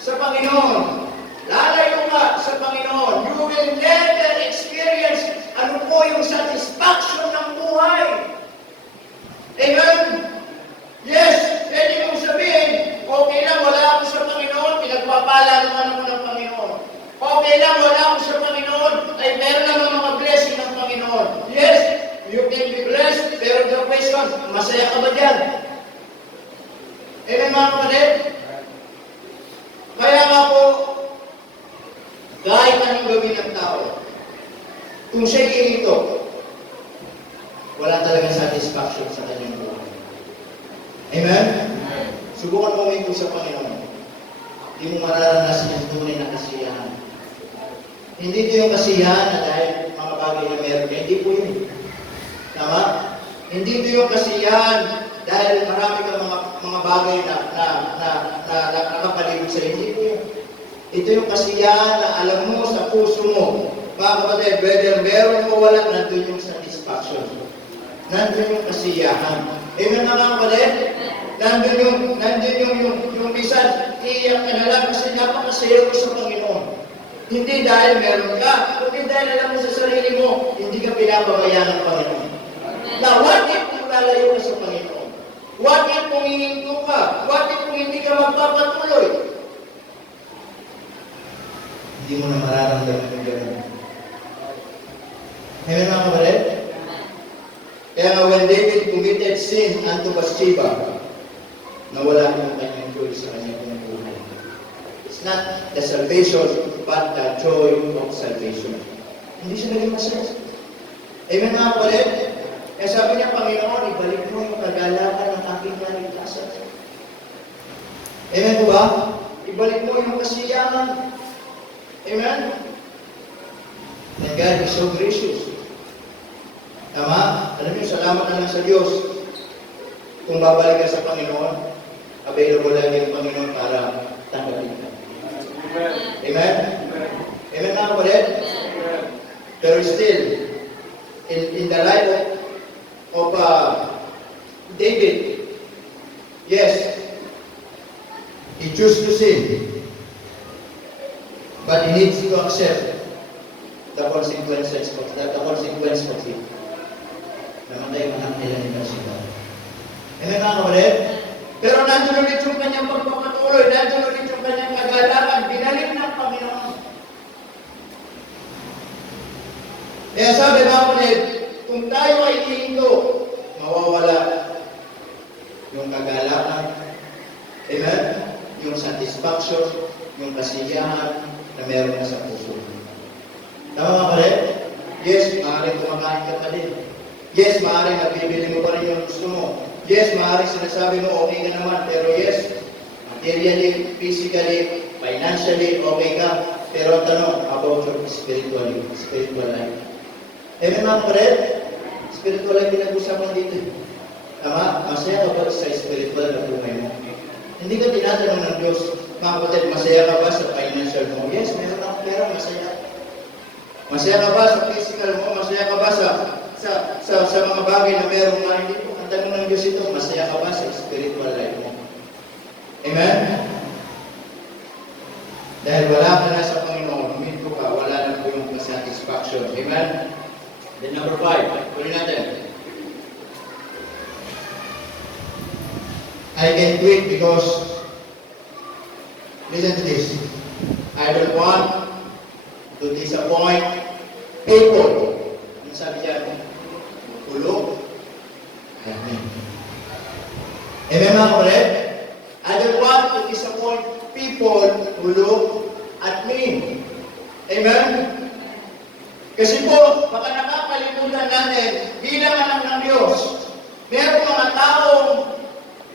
sa Panginoon, lalayo ka sa Panginoon, you will never experience ano po yung satisfaction ng buhay. Amen? Yes, pwede mong sabihin, okay lang, wala ako sa Panginoon, pinagpapala naman ako ng Panginoon. Okay lang, wala ako sa Panginoon, ay meron naman mga blessing ng Panginoon. Yes, you can be blessed, pero the question, masaya ka ba dyan? Amen, mga kapatid? Kaya nga po, kahit anong gawin ng tao, kung siya'y ilito, wala talagang satisfaction sa kanyang buhay. Amen? Subukan mo ito sa Panginoon. Hindi mo mararanasan yung tunay na kasiyahan. Hindi ito yung kasiyahan na dahil mga bagay na meron ka. Hindi po yun. Tama? Hindi ito yung kasiyahan dahil marami kang mga bagay na nakapaligid sa hindi po yun. Ito yung kasiyahan na alam mo sa puso mo. Mga kapatid, whether meron mo wala, nandun yung satisfaction. Nandun yung kasiyahan. Amen mga kapatid? Nandun yung bisan, iiyak ka na lang kasi napakasaya ko sa Panginoon. Hindi dahil meron ka, kundi dahil alam mo sa sarili mo, hindi ka pinapabayaan ng Panginoon. Now, what if kung lalayo ka sa Panginoon? What if kung hihinto ka? What if kung hindi ka magpapatuloy? Hindi mo na mararamdaman yung gano'n. Amen mga kapatid? Kaya nga, when David committed sin unto Bathsheba, nawala yung kanyang joy sa kanyang buhay. It's not the salvation, but the joy of salvation. Hindi siya naging masaya. Amen mga kapatid? Kaya sabi niya, Panginoon, ibalik mo yung kagalakan ng aking kaligtasan. Amen po ba? Ibalik mo yung kasiyahan. Amen? And God is so gracious. Tama? Alam niyo, salamat na lang sa Diyos. Kung babalik ka sa Panginoon, available lang yung Panginoon para tanggapin ka. Amen? Amen? Amen mga kapatid? Pero still, in the life of David, yes, he chose to sin, but he needs to accept the consequence of it. Namatay ang anak nila ni Bathsheba. Amen mga kapatid? Pero nandun ulit yung kanyang pagpapatuloy, nandun ulit yung kanyang kagalakan, binalik ng Panginoon. Kaya sabi mga kapatid, kung tayo ay hihinto, mawawala yung kagalakan, amen? Yung satisfaction, yung kasiyahan na meron na sa puso. Tama mga kapatid? Yes, maaaring kumakain ka pa din. Yes, maaaring nabibili mo pa rin yung gusto mo. Yes, maaaring sinasabi mo, okay ka naman. Pero yes, materially, physically, financially, okay ka. Pero ang tanong, about your spiritual life. Amen mga kapatid? Spiritual life pinag-usapan dito. Tama? Masaya ka ba sa spiritual na buhay mo? Hindi ka tinatanong ng Diyos, mga kapatid, masaya ka ba sa financial mo? Yes, meron akong pera, masaya. Masaya ka ba sa physical mo? Masaya ka ba sa mga bagay na meron nga hindi po? Ang tanong ng Diyos ito, masaya ka ba sa spiritual life mo? Amen? Dahil wala ka na sa Panginoon, huminto ka, wala na po yung satisfaction. Amen? Then number 5, tuloy natin. I can quit because, listen to this, I don't want to disappoint people. Ano sabi dyan? Ulo. Amen. Amen mga kapatid? I don't want to disappoint people who look at me. Amen? Kasi po, baka nakakalimutan natin, bilang anak ng Diyos, meron mga taong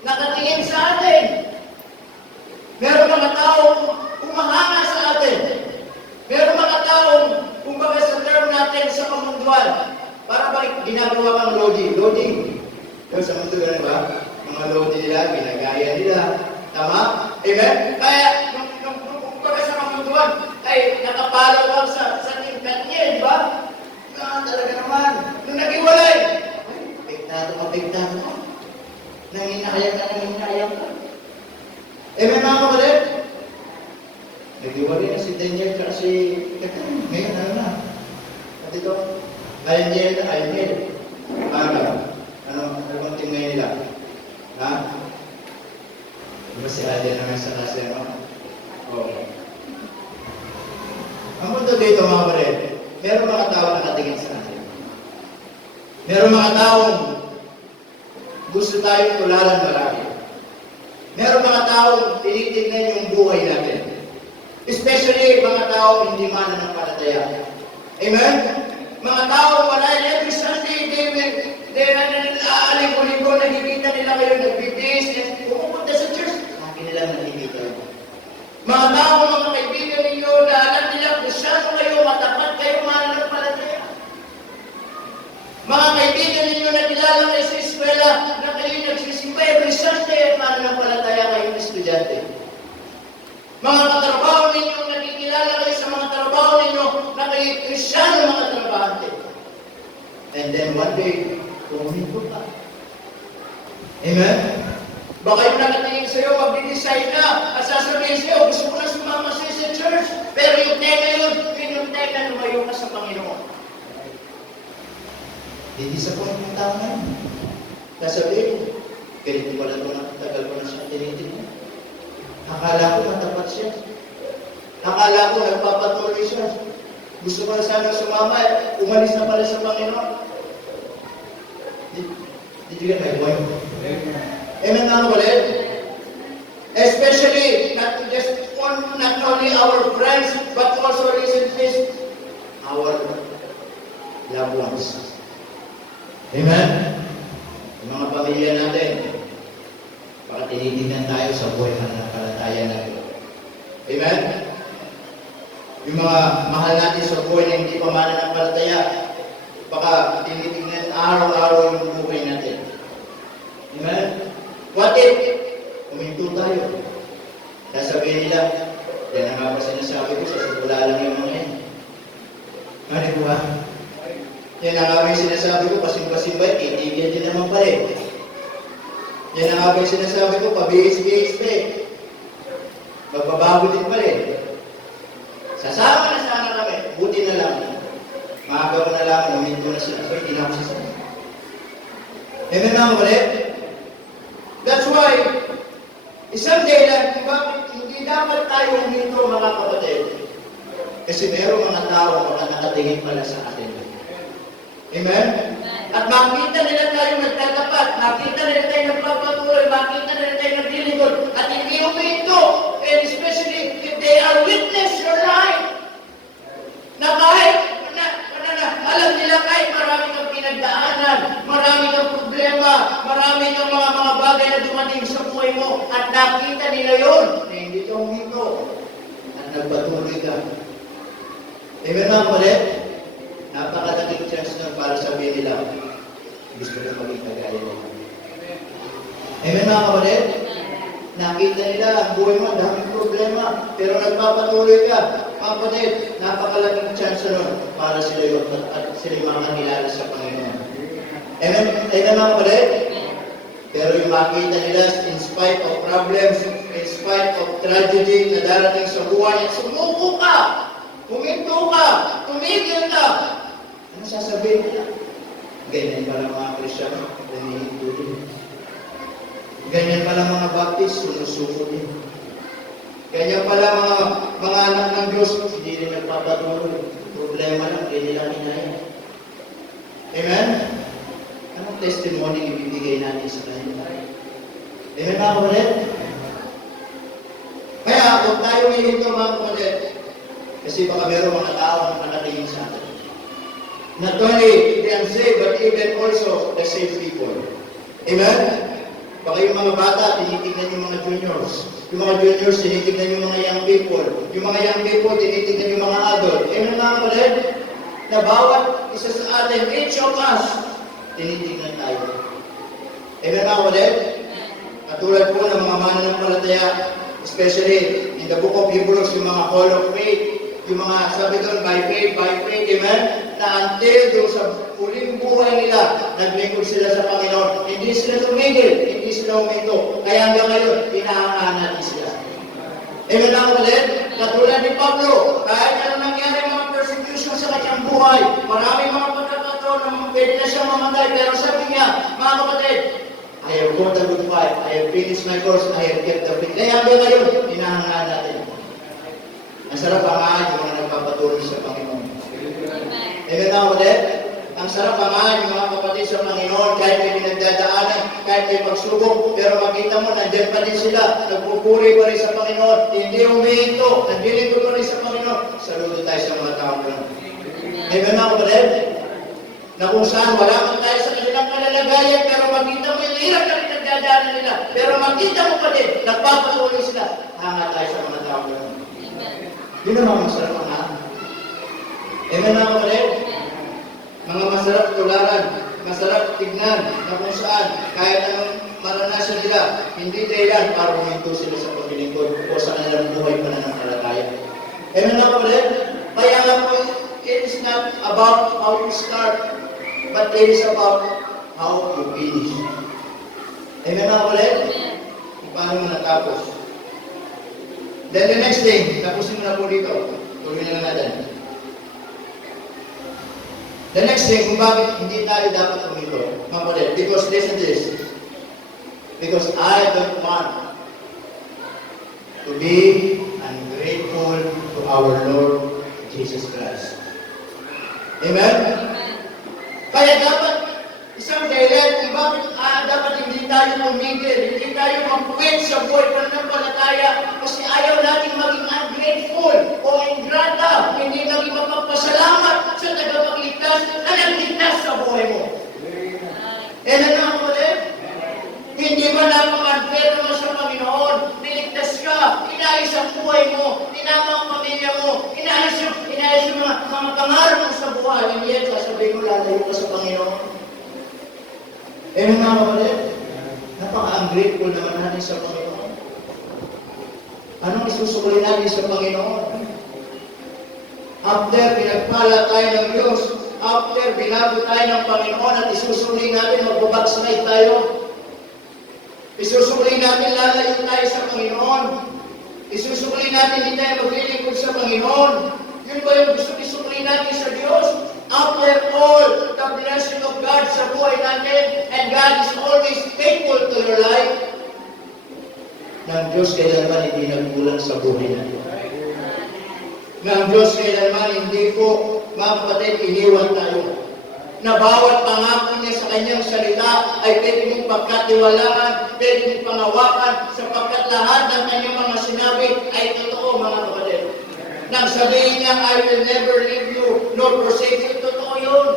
nakatingin sa atin. Meron mga taong umahanga sa atin. Meron mga taong, kumbaga sa term natin sa kamunduan, para ba ginagawa kang loading? Yung sa mundo ganun ba? Mga loading nila, ginagaya nila. Tama? Amen? Kaya, nung kumbaga sa kamunduan, ay nakapalo lang sa tingkat niya, di ba? Talaga naman. Nung nag-iwalay, apektado ka. Nanginayang ka. Amen mga kapatid? Nag-iwalay na si Daniel at si Catherine. Ngayon, ano na? At ito, Ayniel. Ano bang team ngayon nila? Ha? Diba si Adel naman sa kasi, no? Okay. Ang punto dito, mga kapatid, meron mga tao na nakatingin sa atin. Meron mga taong gusto tayong tularan marami. Meron mga taong tinitignan yung buhay natin. Especially mga taong hindi mananampalataya. Amen? Mga taong marahil every Sunday, aling-uling ko, nakikita nila kayo nagbibis, pumupunta sa church, lagi nila nakikita. Mga taong mga kaibigan ninyo, na alam nila kung saan kayo, matapat kayo, mananampalataya. Mga kaibigan ninyo na kilala kayo sa eskwela, na kayo nagsisimba every Sunday at mananampalataya kayong estudyante. Mga katrabaho ninyo, nakikilala kayo sa mga trabaho ninyo, na kayo Kristyano mga trabahante. And then one day, pumunto ka. Amen? Baka yung nakatingin sa'yo, magdi-decide na, at sasabihin sa'yo, gusto ko na sumama sa'yo sa church, pero yung teka yun, yung teka, lumayo ka sa Panginoon. Di-disappoint yung tao na yun. Sasabihin, ganito pala ito na, tagal ko na siya tinitignan. Akala ko matapat siya. Akala ko nagpapatuloy siya. Gusto ko na sana sumama, umalis na pala sa Panginoon. Did you get my point? Amen mga kapatid? Especially, not only our friends, but also recently, our loved ones. Amen? Yung mga pamilya natin, baka tinitingnan tayo sa buhay na nakalataya natin. Amen? Yung mga mahal natin sa buhay na hindi pa mananampalataya, baka tinitingnan araw-araw yung buhay natin. Amen? What if, uminto tayo? Sasabihin nila, yan ang nga ba sinasabi ko, sa simula lang yung mga yan. Ano po ba? Yan ang nga ba yung sinasabi ko, pasimba-simba, itigyan din naman pa eh. Yan ang nga ba yung sinasabi ko, pabihis-bihis pa eh. Magbabago din pa eh. Sasama na sana kami, buti na lang. Maaga ko na lang, uminto na sila. So, hindi na ako sasama. Amen mga kapatid? That's why, isang dahilan kung bakit hindi dapat tayo huminto mga kapatid. Kasi mayroong mga tao na nakatingin pala sa atin. Amen? At makita nila tayo nagtatapat, makita nila tayo nagpapatuloy, makita nila tayo naglilingkod, at hindi huminto, and especially if they are witness your life, na kahit, alam nila kahit marami kang pinagdaanan, marami kang problema, marami kang mga bagay na dumating sa buhay mo, at nakita nila yun, na hindi ka huminto, at nagpatuloy ka. Amen mga kapatid? Napakalaking chance na para sabihin nila, gusto na maging kagaya nila. Amen mga kapatid? Nakita nila ang buhay mo, daming problema, pero nagpapatuloy ka. Mga kapatid, napakalaking chance nun para sila yun at sila makakilala sa Panginoon. Amen mga kapatid? Pero yung makita nila, in spite of problems, in spite of tragedy na darating sa buhay, sumuko ka! Huminto ka! Tumigil ka! Ano sasabihin nila? Ganyan pala mga Kristyano, humihinto din. Ganyan pala mga Baptist, sumusuko din. Ganyan pala mga anak ng Diyos, hindi rin nagpapatuloy. Problema lang, hindi nila kinaya. Amen? Anong testimony ibibigay natin sa kanila? Amen mga kapatid? Kaya, kung tayo hihinto mga kapatid, kasi baka meron mga tao na nakatingin sa atin. Not only the unsaved, but even also the saved people. Amen? Baka yung mga bata, tinitignan yung mga juniors. Yung mga juniors, tinitignan yung mga young people. Yung mga young people, tinitignan yung mga adult. Amen mga kapatid? Na bawat isa sa atin, each of us, tinitignan tayo. Amen mga kapatid? Katulad po ng mga mananampalataya, especially in the book of Hebrews, yung mga hall of faith, yung mga sabi doon, by faith, amen? Na until doon sa huling buhay nila, naglingkod sila sa Panginoon. Hindi sila tumigil, hindi sila huminto. Kaya hanggang ngayon, inaangaan natin sila. Amen mga kapatid? Katulad ni Pablo, kahit ano nangyari mga persecution sa kanyang buhay, maraming mga pagkakataon na pwede na siyang mamatay, pero sabi niya, mga kapatid, I have fought a good fight, I have finished my course, I have kept the faith. Kaya hanggang ngayon, hinahangaan natin. Ang sarap hangaan yung mga nagpapatuloy sa Panginoon. Amen mga kapatid? Ang sarap hangaan yung mga kapatid sa Panginoon, kahit may pinagdadaanan, kahit may pagsubok, pero makita mo, nandiyan pa din sila, nagpupuri pa rin sa Panginoon, hindi humihinto, nagdiligod pa rin sa Panginoon. Saludo tayo sa mga tao na. Amen mga kapatid? Na kung saan wala man tayo sa kanilang kalalagayan, pero makita mo yung hirap na pinagdadaanan nila, pero makita mo pa din, nagpapatuloy sila, hanga tayo sa mga tao na. Yun naman masarap hangaan. Amen mga kapatid? Mga masarap tularan, masarap tignan, na kung saan, kahit anong maranasan nila, hindi dahilan para huminto sila sa paglilingkod o sa kanilang buhay pananampalataya. Amen mga kapatid? Kaya nga po, it is not about how you start, but it is about how you finish. Amen mga kapatid? Paano mo natapos? Then the next thing, tapusin mo na po dito. Tuloy na natin. The next thing, kung bakit hindi tayo dapat umito, mga kapatid, because listen to this. Because I don't want to be ungrateful to our Lord Jesus Christ. Amen? Kaya dapat, isang dahilan kung bakit dapat hindi tayo tumigil, hindi tayo mag-quit sa buhay pananampalataya kasi ayaw natin maging ungrateful o ingrata, hindi maging mapagpasalamat sa tagapagligtas na nagligtas sa buhay mo. Eh na nga po din? Hindi ba napaka-unfair naman sa Panginoon? Niligtas ka, inayos ang buhay mo, tinama ang pamilya mo, inayos yung mga pangarap mo sa buhay, and yet sasabihin mo lalayo ka sa Panginoon. Eh mga kapatid, napaka-ungrateful naman natin sa Panginoon. Anong isusukuli natin sa Panginoon? After pinagpala tayo ng Diyos, after binago tayo ng Panginoon at isusuli natin, magbabackslide tayo. Isusuli natin lalayo tayo sa Panginoon. Isusuli natin hindi tayo maglilingkod sa Panginoon. Yun ba yung gusto isukuli natin sa Diyos? After all, the blessing of God sa buhay natin, and God is always faithful to your life, ng Diyos kailanman hindi nagkulang sa buhay natin. Ng Diyos kailanman hindi po, mga kapatid, iniwan tayo. Na bawat pangako niya sa kanyang salita ay pwede mong pagkatiwalaan, pwede mong pangawakan, sapagkat lahat ng kanyang mga sinabi ay totoo, mga kapatid. Nang sabihin niya, I will never leave you, nor forsake you, totoo yun.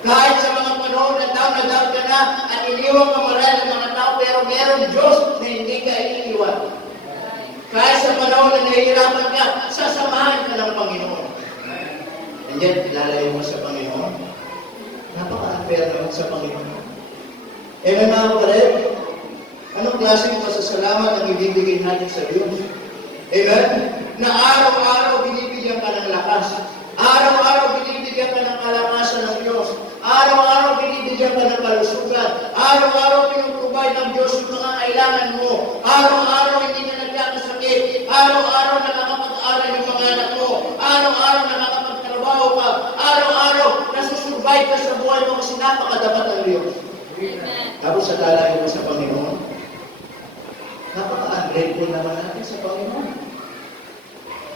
Kahit sa mga panahon na down ka na, at iniwan ka maral ng mga tao, pero meron Diyos na hindi ka iiwan. Kahit sa panahon na nahihirapan ka, sasamahan ka ng Panginoon. And yet, lalayo mo sa Panginoon. Napaka-unfair naman sa Panginoon. Eh mga kapatid, anong klaseng pasasalamat ang ibibigay natin sa Diyos? Amen? Na araw-araw binibigyan ka ng lakas. Araw-araw binibigyan ka ng kalakasan ng Diyos. Araw-araw binibigyan ka ng kalusugan. Araw-araw pinuprovide ng Diyos yung mga kailangan mo. Araw-araw hindi na nagkakasakit. Araw-araw nakakapag-aral yung mga anak mo. Araw-araw nakakapagtrabaho ka. Araw-araw nasusurvive ka sa buhay mo kasi napakadapat ng Diyos. Tapos sa lalayo mo sa Panginoon, napaka-ungrateful naman natin sa Panginoon.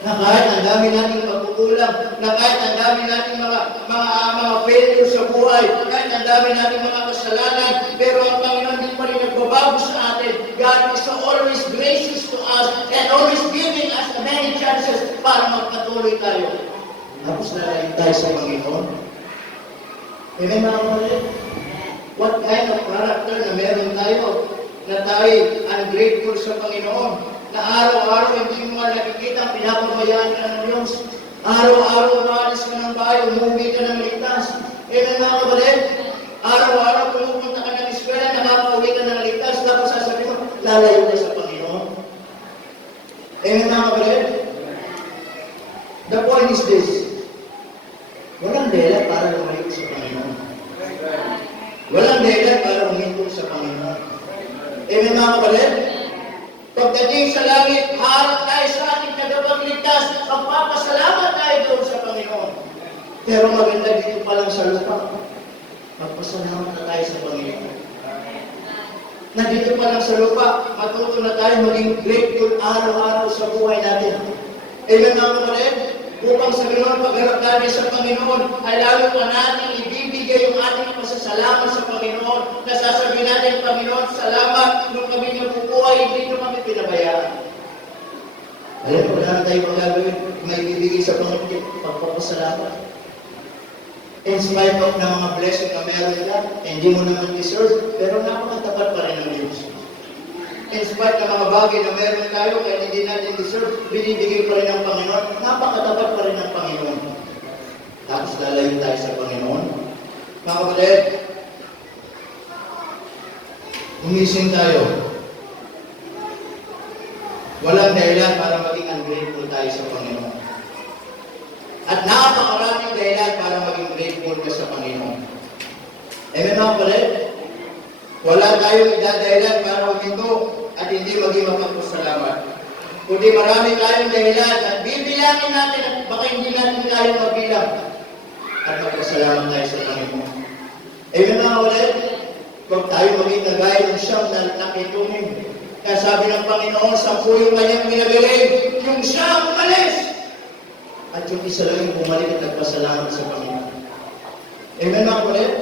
Na kahit ang dami nating pagkukulang, na kahit ang dami nating mga failure sa buhay, kahit ang dami nating mga kasalanan, pero ang Panginoon din pa rin nagbabago sa atin. God is always gracious to us and always giving us many chances para magpatuloy tayo. Tapos lalayo tayo sa Panginoon. Amen mga kapatid? What kind of character na meron tayo? Na tayo ungrateful sa Panginoon? Na araw-araw hindi mo nga nakikita ang pinapabayaan ka ng Diyos. Araw-araw maalis ka ng bahay, umuwi ka ng ligtas. Mga kapatid, araw-araw pumupunta ka ng eskwela, nakakauwi ka ng ligtas, tapos sasabihin mo, lalayo ka sa Panginoon. Mga kapatid, the point is this, walang dahilan para lumayo sa Panginoon. Walang dahilan para huminto sa Panginoon. Mga kapatid, pagdating sa langit, harap tayo sa ating tagapagligtas, magpapasalamat tayo doon sa Panginoon. Pero maganda dito pa lang sa lupa, magpasalamat na tayo sa Panginoon. Nandito pa lang sa lupa, matuto na tayo maging grateful araw-araw sa buhay natin. Amen mga kapatid? Upang sa ganoon, pagharap natin sa Panginoon, ay lalo pa natin ibibigay yung ating pasasalamat sa Panginoon. Nasasabihin natin, Panginoon, salamat nung kami nabubuhay, hindi nyo kami pinabayaan. Alam mo, wala na tayo magagawin. May ibibigay sa Panginoon, pagpapasalamat. In spite of na mga blessing na meron ka, hindi mo naman deserve, pero napakatapat pa rin ng Diyos. In spite ng mga bagay na meron tayo, kaya hindi natin deserve, binibigay pa rin ng Panginoon, napakatapat pa rin ng Panginoon. Tapos lalayo tayo sa Panginoon. Mga kapatid, umising tayo. Walang dahilan para maging ungrateful tayo sa Panginoon. At napakaraming dahilan para maging grateful ka sa Panginoon. Amen mga kapatid? Wala tayong idadahilan para huminto at hindi maging mapagpasalamat. Kundi marami tayong dahilan at bibilangin natin at baka hindi natin kayang mabilang at magpasalamat tayo sa Panginoon. Amen mga kapatid? Huwag tayo maging nagaya ng siyang na nakitungin. Kaya sabi ng Panginoon, 10 yung kanyang pinagaling, yung siyang umalis. At yung isa lang yung bumalik at nagpasalamat sa Panginoon. Amen mga kapatid?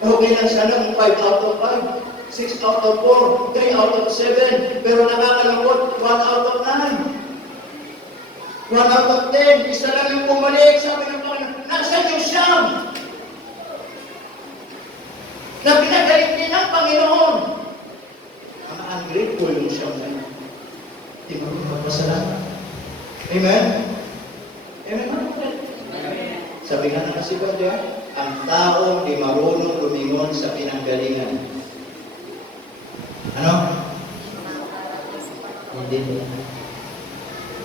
Okay lang sana kung 5 out of 5, 6 out of 4, 3 out of 7, pero nakakalungkot, 1 out of 9. 1 out of 10, isa lang yung bumalik, sabi ng Panginoon, nasaan yung siyam? Na pinagaling din ng Panginoon. Ang ungrateful yung siyam na yun. Hindi mo magpasalamat. Amen? Amen. Sabi nga ng kasibat yan, ang taong di marunong lumingon sa pinanggalingan. Ano? Hindi.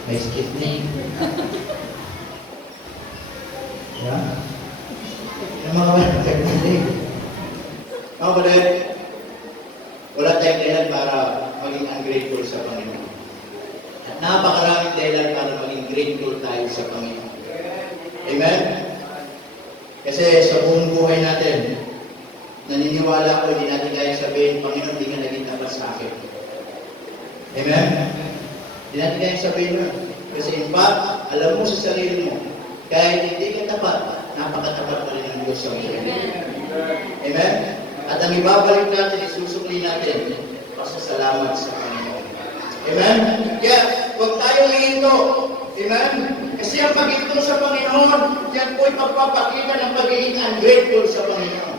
May skip na. Yeah? Yung mga hindi. Mga kapatid, wala tayong dahilan para maging ungrateful sa Panginoon. At napakaraming dahilan para maging grateful tayo sa Panginoon. Amen? Kasi sa buong buhay natin, naniniwala ko, hindi natin kaya sabihin, Panginoon, hindi ka naging tapat sa akin. Amen? Hindi natin kaya sabihin na. Kasi in fact, alam mo sa sarili mo, kahit hindi ka tapat, napakatapat pa rin ng Diyos sa iyo. Amen? At ang ibabalik natin, isusukli natin, pasasalamat sa Panginoon. Amen? Kaya, huwag tayong hihinto. Amen? Kasi ang paghinto sa Panginoon, yan po'y pagpapakita ng pagiging ungrateful sa Panginoon.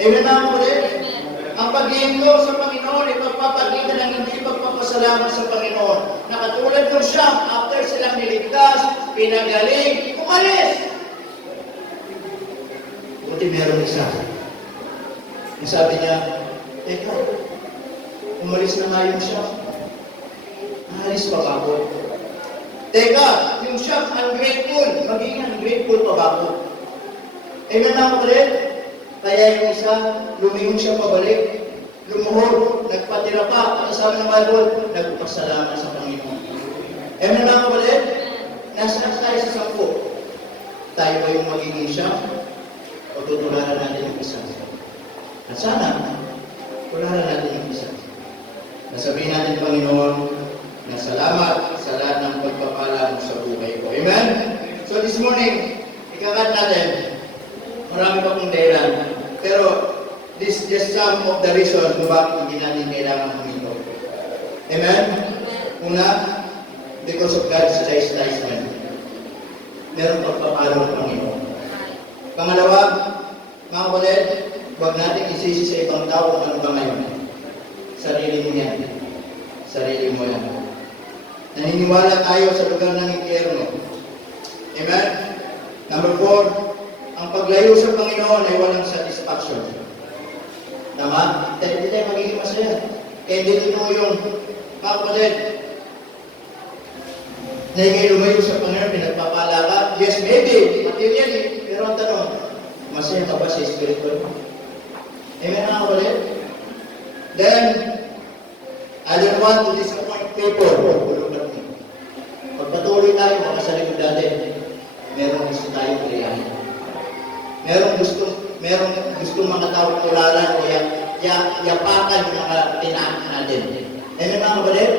Amen na po rin? Ang paghinto sa Panginoon ay pagpapakita ng hindi pagpapasalamat sa Panginoon. Nakatulad ng siyam, after silang niligtas, pinagaling, umalis! Buti meron isa. Yung sabi niya, teka, umalis na nga yung siyam. Alis pa ba ako? Teka, yung siyam, ungrateful. Maging ungrateful pa ba ako? Amen na po rin? Kaya yung isa, lumingon siya pabalik, lumuhod, nagpatira pa, at sabi ng Bible, nagpasalamat sa Panginoon. Amen na po rin? Nasaan tayo sa 10? Tayo ba yung magiging siya? O tutularan natin yung isa? At sana, tularan natin yung isa. Nasabihin natin, Panginoon, na salamat sa lahat ng pagpapala mo sa buhay ko. Amen? So this morning, ikakat natin, marami pa pong dahilan. Pero, this is just some of the reasons kung bakit hindi natin kailangan huminto. Amen? Una, because of God's chastisement. Meron pagpapalo ng Panginoon. Pangalawa, mga kapatid, huwag natin isisi sa ibang tao kung ano ba ngayon. Sarili mo yan. Sarili mo yan. Naniniwala tayo sa lugar ng impyerno. Amen? Number 4, ang paglayo sa Panginoon ay walang satisfaction. Tama? Hindi tayo magiging masaya. Kaya hindi ito yung mga kapatid. Na ikay lumayo sa Panginoon, pinagpapala ka. Yes, maybe, materially. Pero ang tanong, masaya ka ba sa spiritual? Amen mga kapatid? Then, I don't want to disappoint people. magpatuloy tayo, mga sa likod natin. Meron gusto tayo kailangan. Meron gusto mga tao tularan o yapakan yung mga tinaan natin. Amen mga kapatid?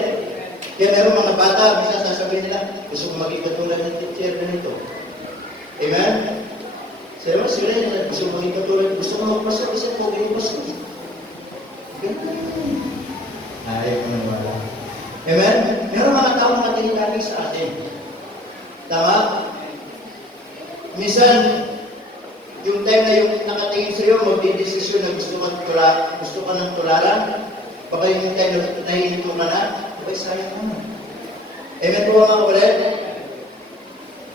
Kaya meron mga bata, minsan sasabihin nila, gusto ko maging katulad ng teacher na nito. Amen? Sila nila, gusto ko maging katulad, gusto ko magpasok, gusto ko maging pasok. Ayaw ko nang wala. Amen? Meron mga tao na tinitangin sa atin. Tama? Minsan, yung time na yung nakatingin sa iyo, magdidesisyon na gusto ka ng tularan, baka yung time na nahihinto ka na, okay, sayang naman. Amen po mga kapatid?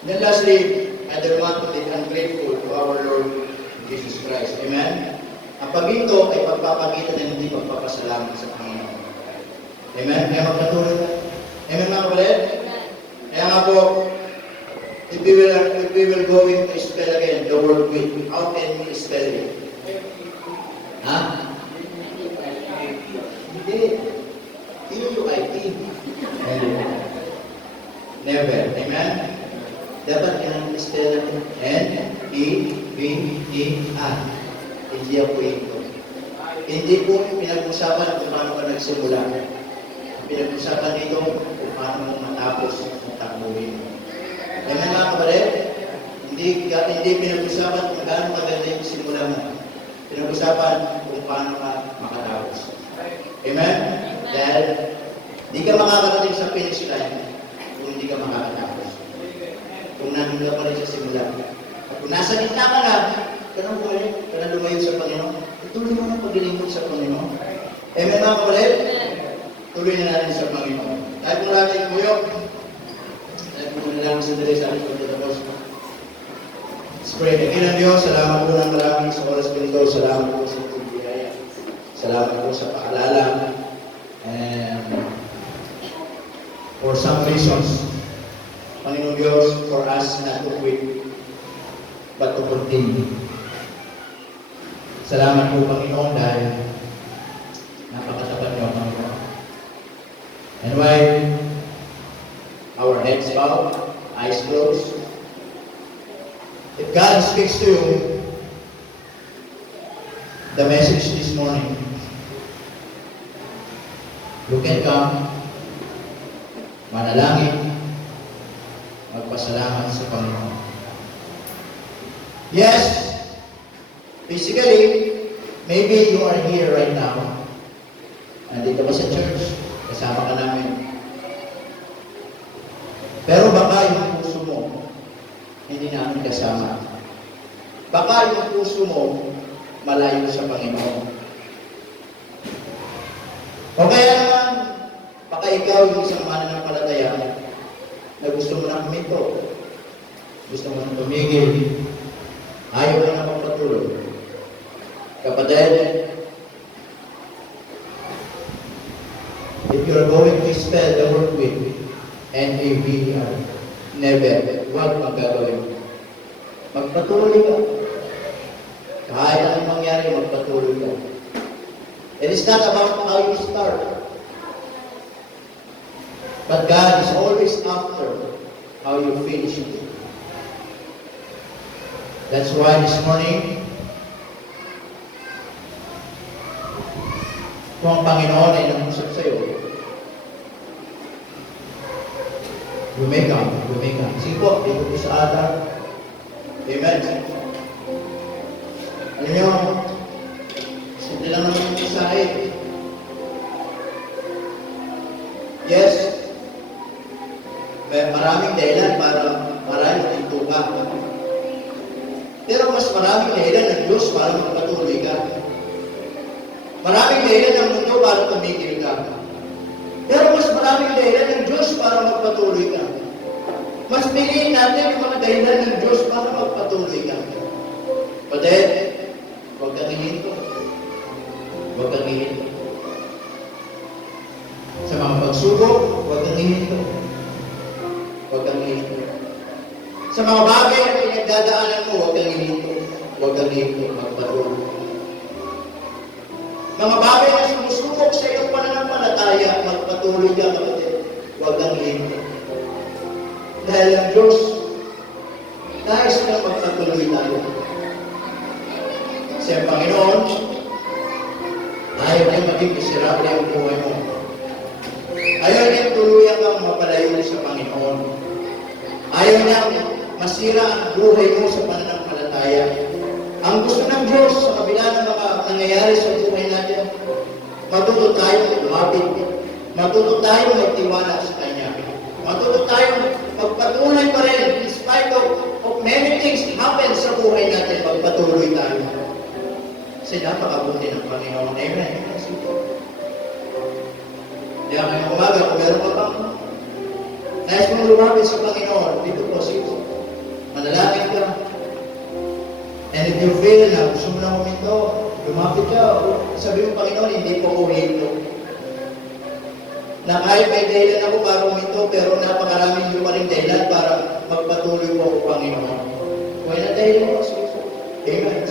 Then lastly, I don't want to be ungrateful to our Lord Jesus Christ. Amen? Ang paginto ay pagpapagitan ng hindi pagpapasalamat sa Panginoon. Amen? Kaya magpatuloy na. Amen mga kapatid? Kaya nga po, if we will go into spell again, the word with, how can we spell it? Ha? Hindi. T-U-I-T. Never. Amen? Dapat i-spell natin. N-E-V-E-R. Hindi ako ito. Hindi po pinag-usapan kung paano ka nagsimula. Pinag-usapan dito kung paano mo matapos ang takbuhin mo. Amen mga kapatid? Hindi pinag-usapan kung gaano maganda yung simula mo. Pinag-usapan kung paano ka makatapos. Amen? Dahil hindi ka makakarating sa finish line kung hindi ka makakatapos. Kung nandun ka pa rin sa simula. At kung nasa gitna ka na, ka na lumayo sa Panginoon, ituloy mo na paglilingkod sa Panginoon. Amen mga kapatid? Tuloy na natin sa Panginoon. Tayo po natin kumuyok. Tayo po na lang sa dali sa ating pagtatapos. Let's pray. Dakilang Diyos, salamat po ng maraming sa oras pinito. Salamat po sa pagbibigay. Salamat po sa paalala. And for some reasons, Panginoon Diyos, for us not to quit, but to continue. Salamat po, Panginoon, dahil napakatapat niyo, Panginoon. And while our heads bowed, eyes closed, if God speaks to you, the message this morning, you can come, manalangin, magpasalamat sa Panginoon. Yes, physically, maybe you are here right now. Nandito ka sa church, kasama ka namin. Pero baka yung puso mo, hindi namin kasama. Baka yung puso mo, malayo sa Panginoon. O kaya naman, baka ikaw yung isang mananampalataya na gusto mo na kuminto, gusto mo na tumigil, ayaw ka na magpatuloy. Kapatid, if you're going to spell the word with, N-A-V-E-R, never, huwag magagawin. Magpatuloy ka. Kahit anong mangyari, magpatuloy ka. It is not about how you start. But God is always after how you finish it. That's why this morning, kung ang Panginoon ay nangusap sa iyo, lumeka. Sige po, dito po sa altar. Amen. Alam niyo, simple lang naman yung mensahe. Yes, may maraming dahilan para maraming matinto ka. Pero mas maraming dahilan ng Diyos para magpatuloy ka. Maraming dahilan ng mundo para tumigil ka. Pero mas maraming dahilan ng Diyos para magpatuloy ka. Mas piliin natin yung mga dahilan ng Diyos para magpatuloy ka. Kapatid, huwag kang hihinto. Huwag kang hihinto. Sa mga pagsubok, huwag kang hihinto. Huwag kang hihinto. Sa mga bagay na pinagdadaanan mo, huwag kang hihinto. Huwag kang hihinto. Magpatuloy. Mga bagay na sumusubok sa iyong pananampalataya, magpatuloy ka, kapatid. Huwag kang hihinto. Dahil ang Diyos, nais na magpatuloy tayo. Kasi ang Panginoon, ayaw niya maging miserable ang buhay mo. Ayaw niya tuluyan kang mapalayo sa Panginoon. Ayaw niya masira ang buhay mo sa pananampalataya. Ang gusto ng Diyos sa kabila ng mga nangyayari sa buhay natin, matuto tayo lumapit. Matuto tayo magtiwala sa Kanya. Matuto tayo magpatuloy pa rin in spite of many things happen sa buhay natin, magpatuloy tayo. Kasi napakabuti ng Panginoon. Amen. Kaya ngayong umaga, kung meron ka bang nais mong lumapit sa Panginoon, dito po, sito. Manalangin ka. And if you feel na gusto mo na huminto, lumapit ka, sabi mo, Panginoon, hindi po ako huminto. Na kahit may dahilan ako para huminto, pero napakaraming yung paling dahilan para magpatuloy po ako, Panginoon. Kung na dahilan mo, sito. Amen.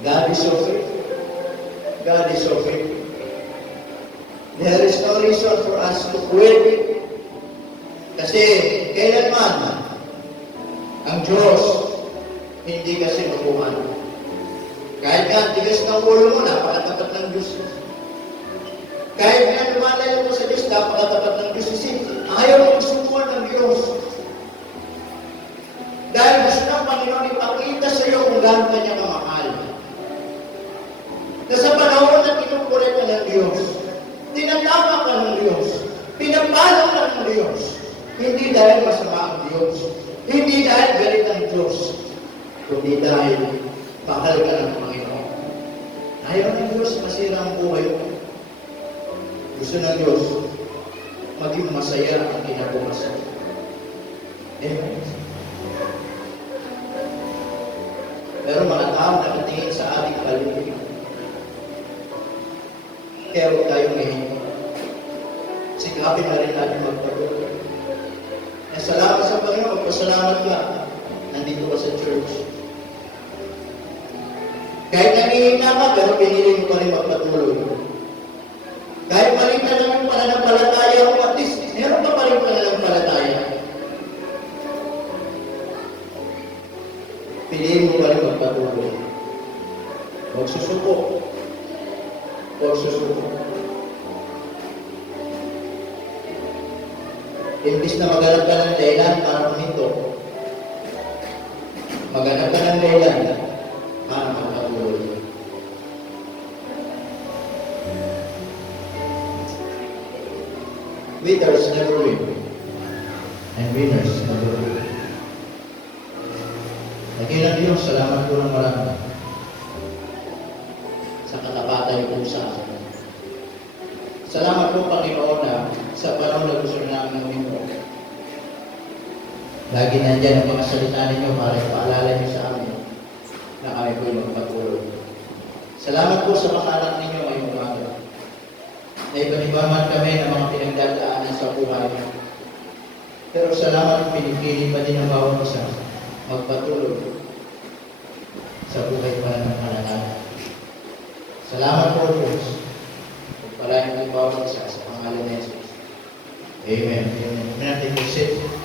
God is so faithful. God is so faithful. There is no reason for us to quit. Kasi kailanman ang Diyos hindi kasi mabuhan. Kahit nga tigas ng ulo mo, napakatapat ng Diyos. Kahit nga lumalayo mo sa Diyos, napakatapat ng Diyos. Kasi ayaw mo subuhan ng Diyos. Dahil gusto ng Panginoon ipakita sa iyo kung gaano kanya kamahal. Na sa panahon na pinupulit ka ng Diyos, tinatama ka ng Diyos, pinapalo ka ng Diyos, hindi dahil masama ang Diyos, hindi dahil galit ang Diyos, kundi dahil mahal ka ng Panginoon. Ayaw ng Diyos masira ang buhay mo. Gusto ng Diyos maging masaya ang kinabukasan. Amen. Pero mga tao nakatingin sa ating paligid. Kaya huwag tayong mahingi. Sikapin na rin natin magpatuloy. Salamat sa Panginoon, magpasalamat ka. Nandito ka sa church. Kahit nangihina ka, pero pinili mo pa rin magpatuloy. Kahit maliit na lang yung pananampalataya mo, at least, meron ka pa rin pananampalataya. Piliin mo pa rin magpatuloy. Huwag susuko. Huwag susuko. Imbis na maghanap ka ng dahilan para huminto, maghanap ka ng dahilan para magpatuloy. Winners never win. And winners never win. Nagilang Diyos, salamat po ng marami sa katapatan niyo po sa akin. Salamat po, Panginoon, na sa panahon na gusto namin huminto. Lagi nandiyan ang mga salita ninyo para ipaalala niyo sa amin na kami po'y magpatuloy. Salamat po sa mga anak ninyo ngayong umaga. Na iba-ibaman kami ng mga pinagdadaanan sa buhay. Pero salamat, pinipili pa din ang bawat isa magpatuloy sa buhay pa ng pananalig. Salamat po, Diyos. Pagpalain ng bawat isa sa pangalan ni Jesus. Amen. Amen. Amen.